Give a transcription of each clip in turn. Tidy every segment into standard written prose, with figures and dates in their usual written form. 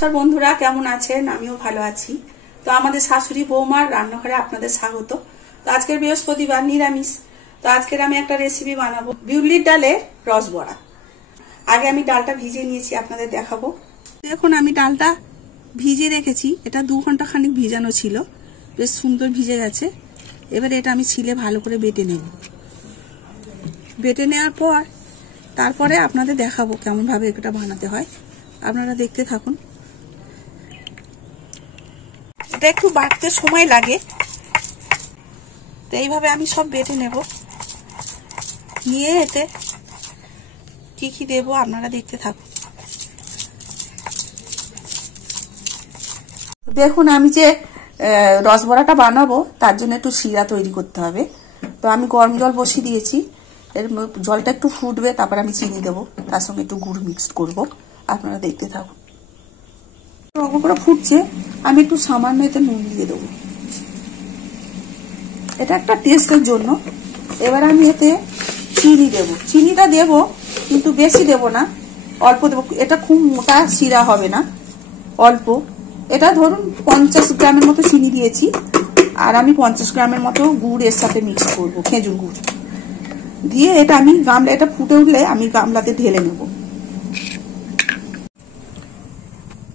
নমস্কার বন্ধুরা, কেমন আছেন? আমিও ভালো আছি। তো আমাদের শাশুড়ি বৌমার রান্নাঘরে আপনাদের স্বাগত। তো আজকের বৃহস্পতিবার, নিরামিষ। তো আজকের আমি একটা রেসিপি বানাবো, বিউলির ডালের রস বড়া। আগে আমি ডালটা ভিজিয়ে নিয়েছি, আপনাদের দেখাবো। দেখুন, আমি ডালটা ভিজিয়ে রেখেছি। এটা 2 ঘন্টা খানিক ভিজানো ছিল, বেশ সুন্দর ভিজে গেছে। এবারে এটা আমি ছিলে ভালো করে বেটে নেব। বেটে নেওয়ার পর তারপরে আপনাদের দেখাবো কেমন ভাবে এটা বানাতে হয়। আপনারা দেখতে থাকুন। এটা একটু বাটতে সময় লাগে, তো এইভাবে আমি সব বেটে নেব। নিয়ে এতে কি কি দেবো আপনারা দেখতে থাকুন। দেখুন, আমি যে রসবড়াটা বানাবো তার জন্য একটু শিরা তৈরি করতে হবে। তো আমি গরম জল বসিয়ে দিয়েছি। এর জলটা একটু ফুটবে, তারপর আমি চিনি দেবো, তার সঙ্গে একটু গুড় মিক্স করব। আপনারা দেখতে থাকুন। রকম করে ফুটছে, আমি একটু সামান্য এতে নুন দিয়ে দেবো, এটা একটা টেস্টের জন্য। এবার আমি এতে চিনি দেবো। চিনিটা দেবো কিন্তু বেশি দেবো না, অল্প দেবো। এটা খুব মোটা শিরা হবে না, অল্প। এটা ধরুন 50 গ্রামের মতো চিনি দিয়েছি, আর আমি 50 গ্রামের মতো গুড় এর সাথে মিক্স করবো, খেজুর গুড় দিয়ে। এটা আমি গামলা, এটা ফুটে উঠলে আমি গামলাতে ঢেলে নেব।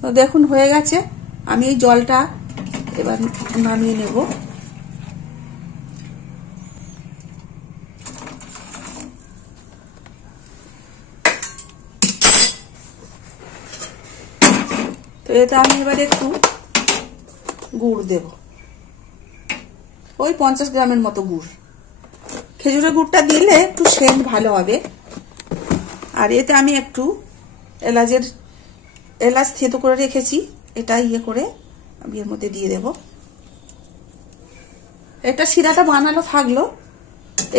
তো দেখুন হয়ে গেছে। আমি এই জলটা এবার নামিয়ে নেব। তো এতে আমি এবার একটু গুড় দেব, ওই 50 গ্রামের মতো গুড়। খেজুরের গুড়টা দিলে একটু সেন্ট ভালো হবে। আর এতে আমি একটু এলাচ থেতো করে রেখেছি, এটা করে আমি এর মধ্যে দিয়ে দেব। এটা শিরাটা বানানো থাকলো।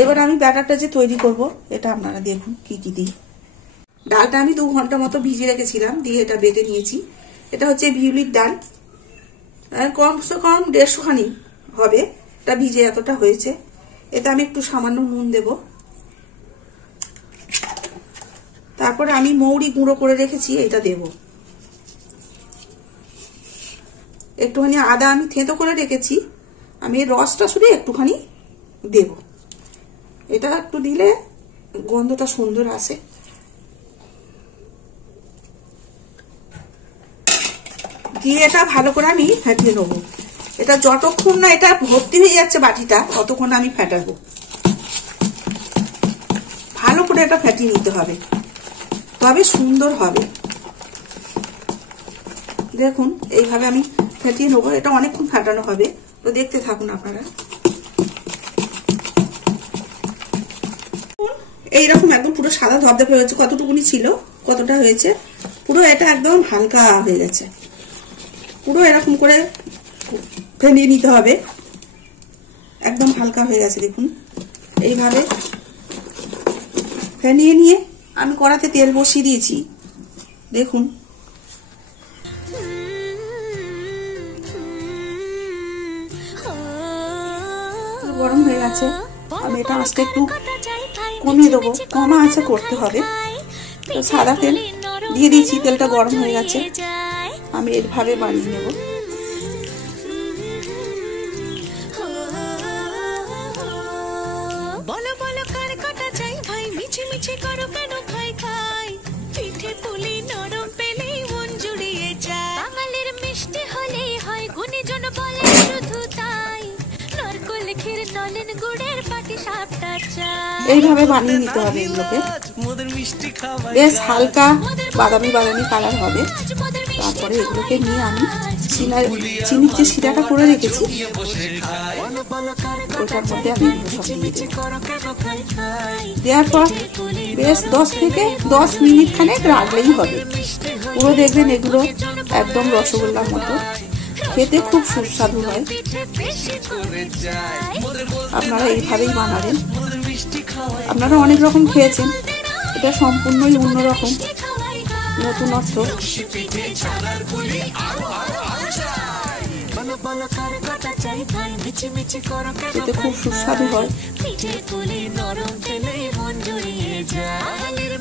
এবার আমি ব্যাটারটা যে তৈরি করব, এটা আপনারা দেখুন কি কি দিই। ডালটা আমি 2 ঘন্টা মতো ভিজিয়ে রেখেছিলাম, দিয়ে এটা বেটে নিয়েছি। এটা হচ্ছে বিউলির ডাল, কমসে কম 150 খানি হবে। এটা ভিজে এতটা হয়েছে। এতে আমি একটু সামান্য নুন দেব। তারপরে আমি মৌরি গুঁড়ো করে রেখেছি, এটা দেব। একটুখানি আদা আমি থেঁতো করে রেখেছি, আমি এর রসটা শুধু একটুখানি দেব। এটা একটু দিলে গন্ধটা সুন্দর আসে। দিয়ে এটা ভালো করে আমি ফেটিয়ে নেবো। এটা যতক্ষণ না এটা ভর্তি হয়ে যাচ্ছে বাটিটা, ততক্ষণ আমি ফেটাবো। ভালো করে এটা ফেটিয়ে নিতে হবে, তবে সুন্দর হবে। দেখুন এইভাবে আমি ফেটিয়ে নেবো। এটা অনেকক্ষণ ফাটানো হবে, তো দেখতে থাকুন আপনারা। এইরকম একদম পুরো সাদা ধবধবে হয়েছে। কতটুকুনি ছিল, কতটা হয়েছে, পুরো এটা একদম হালকা হয়ে গেছে। পুরো এরকম করে ফেটিয়ে নিতে হবে, একদম হালকা হয়ে গেছে। দেখুন এইভাবে ফেটিয়ে নিয়ে আমি কড়াতে তেল বসিয়ে দিয়েছি। দেখুন গরম হয়ে গেছে। আমি এটা আজকে একটু কমিয়ে দেবো, কমা আছে করতে হবে। তো সাদা তেল দিয়ে দিয়েছি, তেলটা গরম হয়ে গেছে। আমি এইভাবে বানিয়ে নেব। এইভাবে বানিয়ে নিতে হবে এগুলোকে। বেশ হালকা বাদামি বাদামি কালার হবে। তারপরে এগুলোকে নিয়ে আমি চিনির যে শিরাটা করে রেখেছি ওটার মধ্যে আমি সব দিয়ে দেব। দেওয়ার পর বেশ 10 থেকে 10 মিনিট খানেক রাখলেই হবে। পুরো দেখবেন এগুলো একদম রসগোল্লার মতো, খেতে খুব সুস্বাদু হয়। আপনারা এইভাবেই বানাবেন। আপনারা অনেক রকম খেয়েছেন, এটা সম্পূর্ণই অন্যরকম, নতুনত্ব। এতে খুব সুস্বাদু হয়।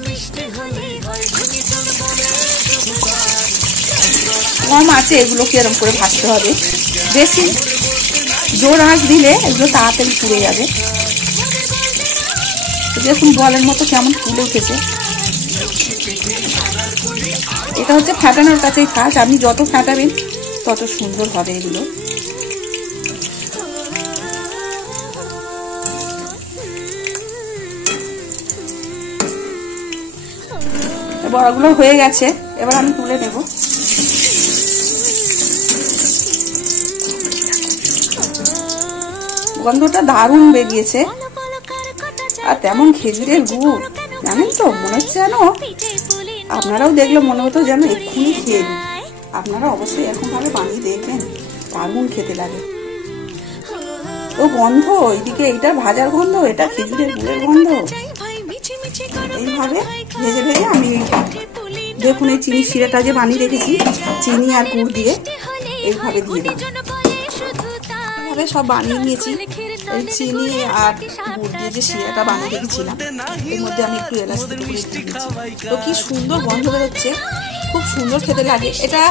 মিষ্টি হলে হয় কম আছে এগুলোকে এরকম করে ভাজতে হবে। বেশি জোর আঁচ দিলে এগুলো তাড়াতাড়ি পুড়ে যাবে। দেখুন বলের মতো কেমন ফুলে উঠেছে। এটা হচ্ছে ফাটানোর কাছেই কাজ, আপনি যত ফাটাবেন তত সুন্দর হবে এগুলো। বড়াগুলো হয়ে গেছে, এবার আমি তুলে নেব। গন্ধটা দারুণ বেরিয়েছে, আর তেমন খেজুরের গুড় জানেন তো, মনে হচ্ছে যেন আপনারাও দেখলে মনে হতো যেন এক্ষুনি খেয়ে নিন। আপনারা অবশ্যই এরকম ভাবে বানিয়ে দেখবেন, দারুণ খেতে লাগে। তো গন্ধ এইদিকে এইটা ভাজার গন্ধ, এটা খেজুরের গুড়ের গন্ধ। এইভাবে ভেজে ভেজে আমি দেখুন এই চিনি শিরাটা যে বানিয়ে রেখেছি চিনি আর গুড় দিয়ে এইভাবে দিয়ে দেবো। এইভাবে সব বানিয়ে নিয়েছি। এই চিনি আর গুড় দিয়ে যে শিরাটা বানিয়ে রেখেছিলাম এর মধ্যে আমি একটু এলাচ দিয়ে দিয়েছি। তো কি সুন্দর গন্ধ বেরোচ্ছে, খুব সুন্দর খেতে লাগে। এটা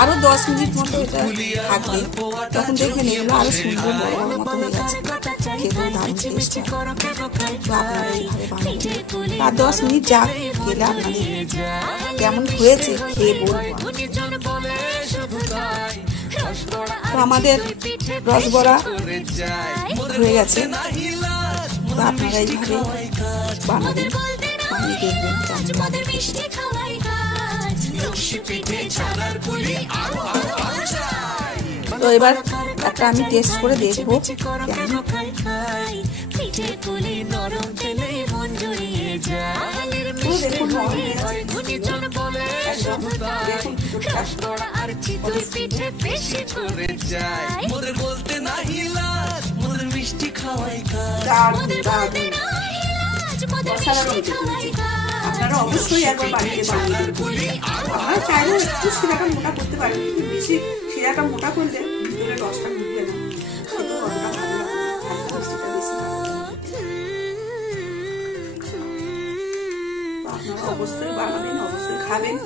আরো 10 মিনিট মতো এটা থাকবে, তখন দেখবেন এগুলো আরো সুন্দর বড় বড় মতো হয়ে গেছে, খেতেও দারুণ টেস্ট হয়। তো আপনারা এইভাবে বানাবেন, আর 10 মিনিট যাক গেলে আপনাদের কেমন হয়েছে খেয়ে বলবো। তো আমাদের রসবড়া হয়ে গেছে, তো আপনারা এইভাবে বানাবেন, বানিয়ে দেখবেন কেমন লাগে। তো এবার একটা আমি টেস্ট করে দেখবো কেমন। আপনারা অবশ্যই একবার বাড়িতে বানিয়ে দেখবেন। আপনারা চাইলে একটু শিরাটা মোটা করতে পারেন, বেশি শিরাটা মোটা করলে ভিতরে রসটা ঢুকবে না, খেতেও অতটা ভালো লাগবে না, মিষ্টিটা বেশি আপনারা অবশ্যই বানাবেন, অবশ্যই খাবেন।